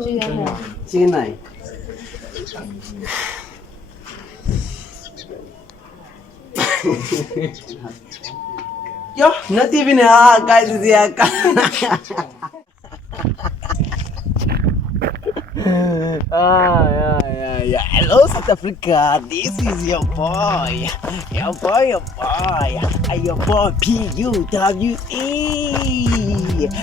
Chicken nine. Yo, not even guys is here. Yeah. Hello, South Africa. This is your boy. Your boy. Your boy P-U-W-E.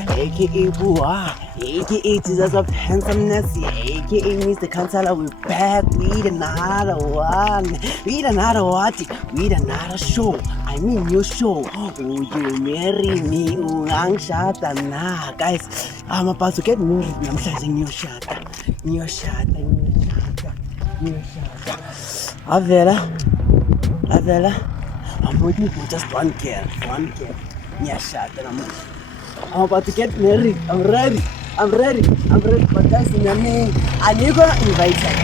AKA Bua. AKA Jesus of Handsomeness. AKA Mr. Kansala. We're back with another one. With another what? With another show. I mean new show. Will you marry me? Shata na. Guys, I'm about to get married. I'm starting new shot. Avela. I'm waiting for just one girl. New shot. I'm about to get married. I'm ready. But guys, I need to invite it.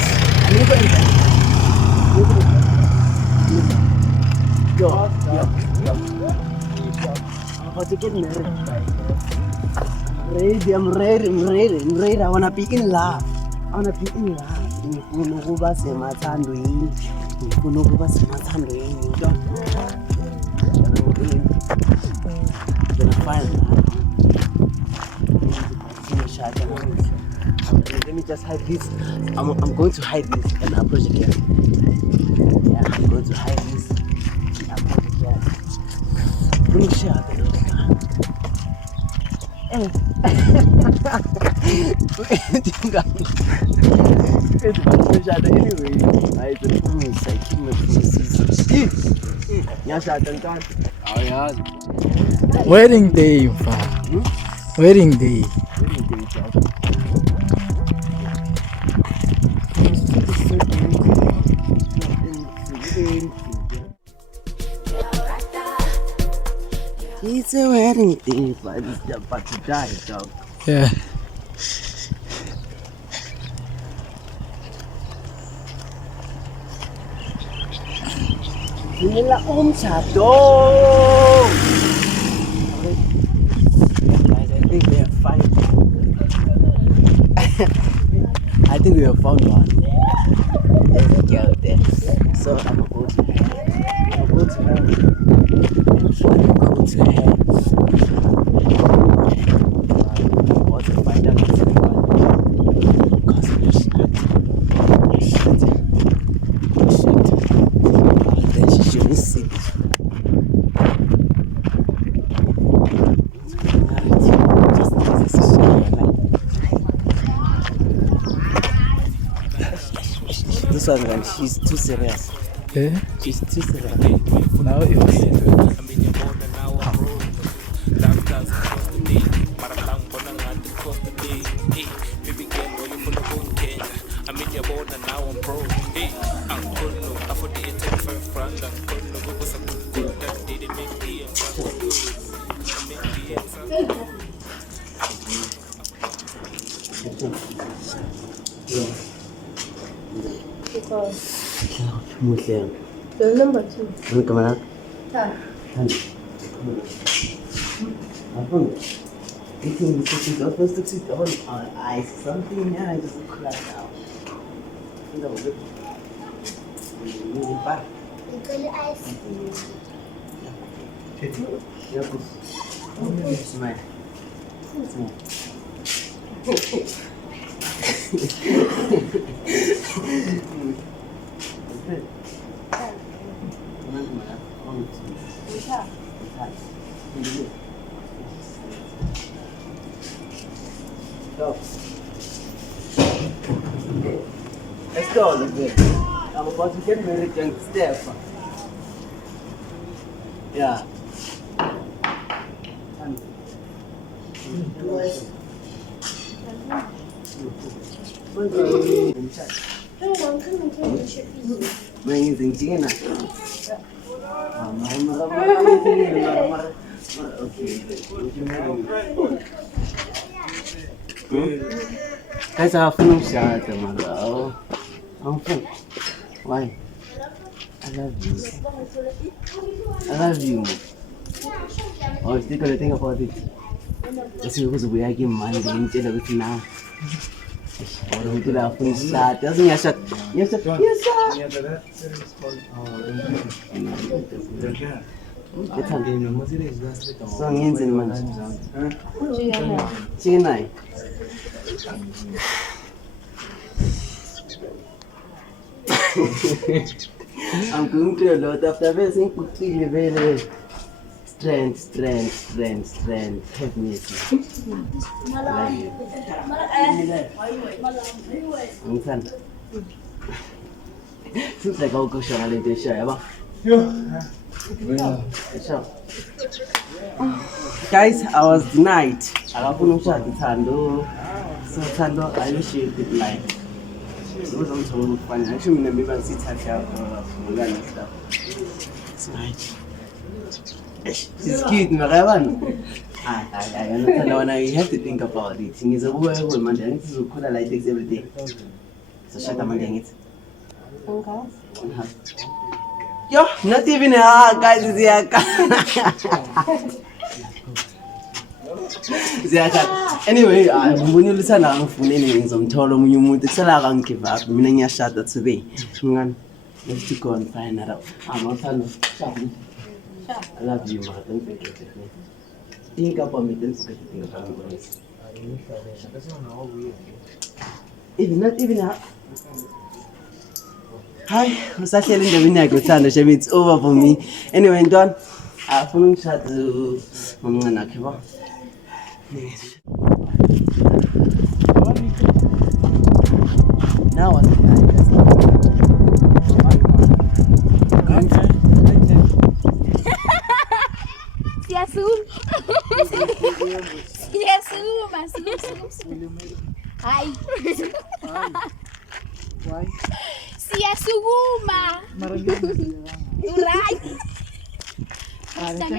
Yo. I'm about to get married. I'm ready. I wanna be in love. Ngifuna ukuba semathandweni. Let me just hide this. I'm going to hide this and approach again. Yeah, I'm going to hide this and approach again. Anyway, I promise I keep my promises. Wedding day, Wedding day. It's a wedding day, but it's about to die, dog. Yeah. Nila umshado. Guys, I think we have found. I think we have found one. There's a girl there. So I'm going to her. Want to find out what's going on. Cause of the shit. Then she won't see this. This one, man, she's too serious. Yeah. She's too serious. Now it was. Muslim. The number 2. Ano ka man? Ta. Apa? Eating the cookies. I was supposed to sit on ice. Something. Yeah, I just cried out. You know, really bad. Ikan ice. Yeah, smile. Let's go, I'm about to get married, young Steph. Yeah. Guys, I feel sad, mother. I'm full. Why? I love you. I love you. Oh, still gonna think about it. Let's see, because we are getting money. We need to now. Orang tu dah pun shot. Terus ni shot. Ni shot. So ngin man. Chicken nai. I'm going to a lot of the best in cooking level. Strength. Heaviness. Insan. Susah kau kau ada di sini, apa? Guys, I was denied. Aku pun usah ditando. So tando, I wish you good night. So some some fun. Actually, me never see Tatia Mulan stuff. It's nice. She's cute, Maravan. I know now you have to think about it. Thing is a woman, and this is cool. I like this every day. So shut up and dang it. Yo, not even guys is here. Anyway, when you listen, I'm feeling some total you move the salary give up, meaning your shot that today. Let's to go and find that out. I'm not I love you, ma. Don't forget it. Think about me, don't forget to think about me. Even not even up. Hi, I'm actually in the winner. I go turn the shame. It's over for me. Anyway, done. I'm going to do Mama Nakiba. Now what's the time? Ai. Why? Sia suguma. Urai.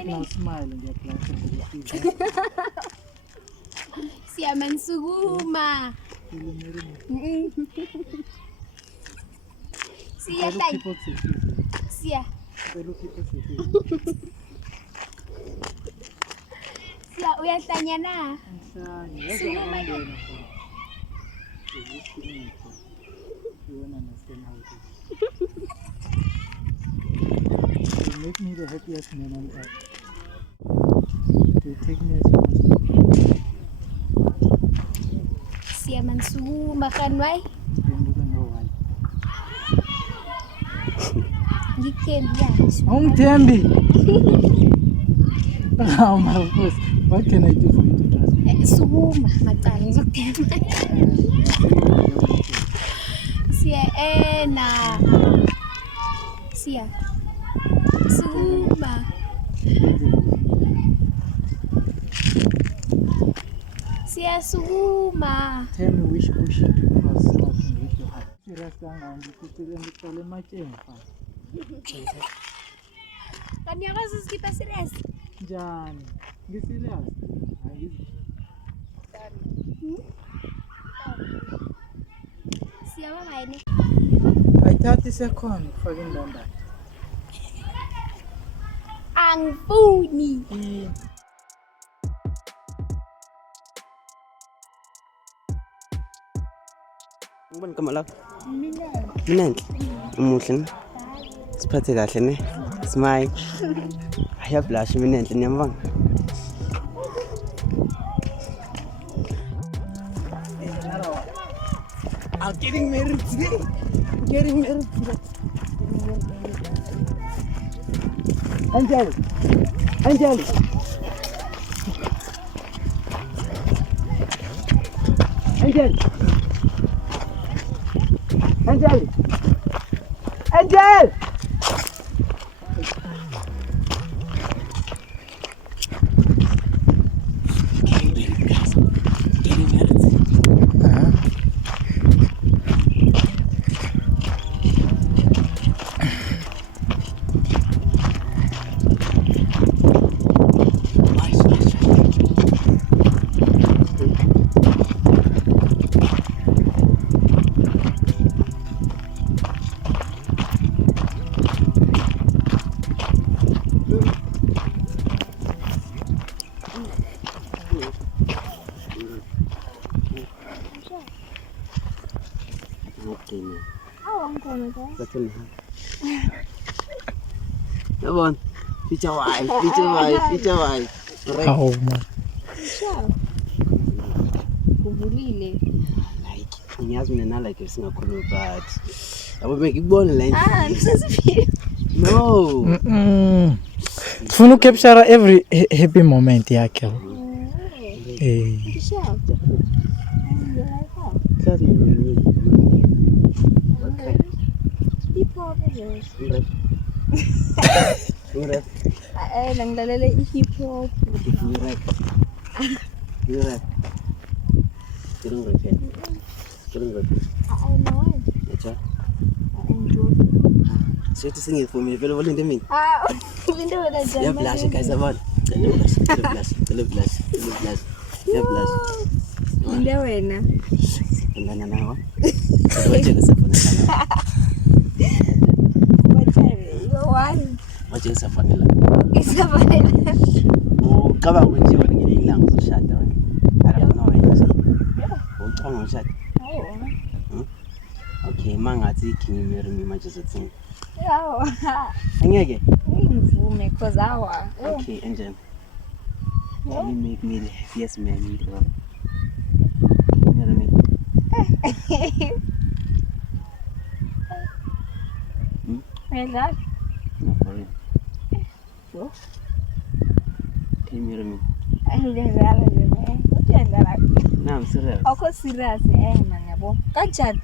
Now smile and they're playing. Sia mansuguma. Sia tai. Sia. Sia uyatanya na. Suguma. You make me the happiest man on earth. You take me as you want. Sia mansuguma kan wai. You don't know why. Giken ya. Tembi. Oh my gosh. What can I do for you to trust me? Suguma matang zoktema. Sia ena. Sia. Suguma. Sia suguma. Tell me which bush to cross so I can reach your heart. You rest down and you put it in the toilet, my chain. Kanya kasus kita serius. Jan, get serious. Siapa main ni? I 30 seconds falling down that. Ang Puni. Ngibona igama lakho? Minenhle. Umuhle ne? Siphathe kahle ne? Smile. Ayablash minenhle niyambanga. I'm getting married today. Angel. Angel. Okay, man. Awa ngikhona guys. That's all. Come on. Feature wife. Right. Hawu man. Sure. Kuvulile. Like, ngiyazi mina like singakhuluma but yabo ngikubone la Nisasifile. No. Funa ukupshara every happy moment yakhe. Sure. Okay. Hip hop is. Right. Nangilalela i-hip hop. You rap. Don't rap. I know. Acha. I enjoy. So to sing it for me, vele volunteer me. Into wena Ya blush guys, abon. Cele blush. Ya blush. Into wena. Ngana nawo. Waje ngisafuna. Why? Waje ngisafanela. Isafanele. Ucabanga ukuthi wena ngelinye ilanga uzoshada wena. I don't know wena. Ucabanga ukushada? Okay, mangathi can you marry me manje uzothini? Yawa. Angeke? Ngivume cause awa. Okay, Angel. Can you make me the happiest man in the world? Marry me. Verdade? No, for real. Sure. Can you marry me? Ngiyadlala nje man. Uyadlala. No, I'm serious. Awukho serious man yabo. Kanjani?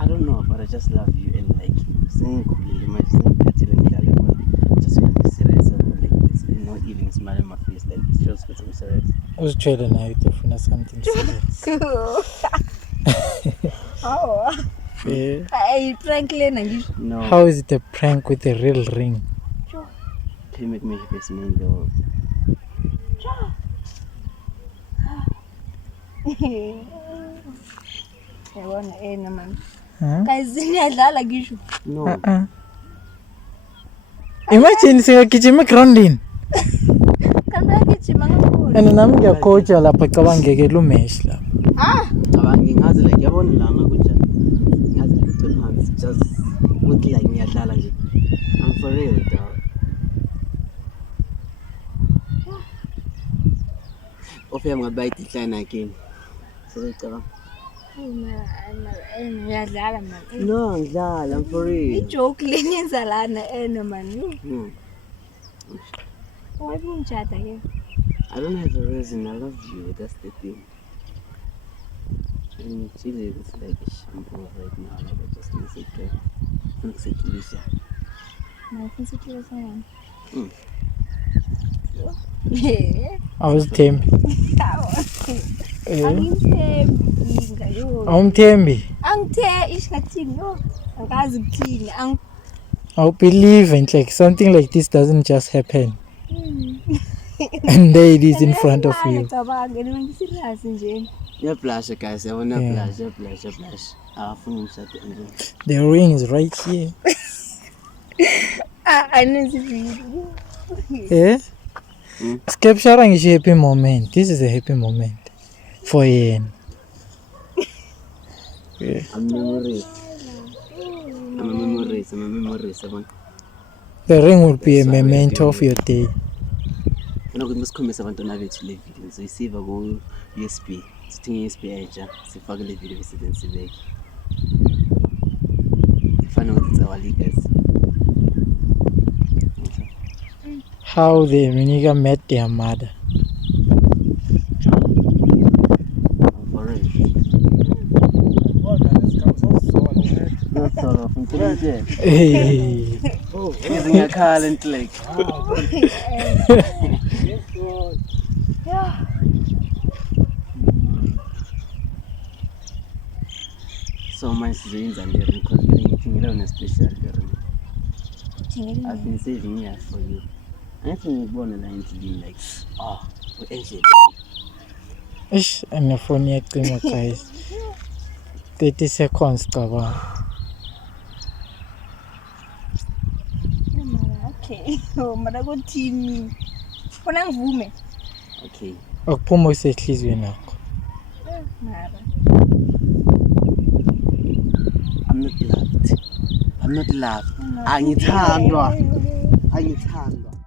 I don't know, but I just love you and like singikhulile manje singiphathile ngidlale wena. Just want to be serious about like this. Not even smile on my face like it feels good to be serious. Uzitshela nayo utofuna something serious. Oh. Yeah. Hey, prank lena ngisho. No. How is it a prank with a real ring? Can you make me happiest man in the world? Yabona man. Huh? Guys, ngiyadlala ngisho. No. Imagine singagijima groundini. Kanti ngijima ngakhona. And nami ngiyacoacha lapha cabangekela umesh lapha. Cabanga ngazi like yabona la ngakunjani. Ngazi ukuthi phansi just ukuthi like ngiyadlala nje. I'm for real dog. Ofem ngabayiti hlana again. Sezicabanga. Ngiyadlala man. No, ngidlala, I'm for real. I-joke leni yenza lana man. Why ungitshada ke? I don't have a reason. I love you. That's the thing. And Chile is like a shampoo right now. Like I just miss it. Looks like Alicia. My sensitive saying. Awuzithembi. Angithembi ngayo. Awumthembi. Isikathini no. Akazi ukuthini. I believe in like something like this doesn't just happen. And there it is in front of you. Cabanga ngisirious nje. Yeah, blush, guys. I wanna blush. Blush. The ring is right here. Anizivile. Yeah. Skepshara ngisho happy moment. This is a happy moment for yena. Yeah. I'm a memories. The ring will be a memento of your day. Funa ukuthi msikhombisa abantwana bethu le video sizoyisiva ku USB. Sithinge USB eja sifake le video besebenziseke. Fana ukuthi it's our leaders. How the Minika met their mother. For real. Not sort of intelligent. Hey. Using a car and like. So much dreams and because you're eating alone a special girl. I've been saving years for you. I think you're born in 19 like, we're ancient. Ish, and the phone yakcima guys. 30 seconds cabanga. Okay. Mara kuthini? Funa ngivume. Okay. Akuphuma usehlizweni yakho. Mara. I'm not loved. I'm not loved. Angithandwa. Angithandwa.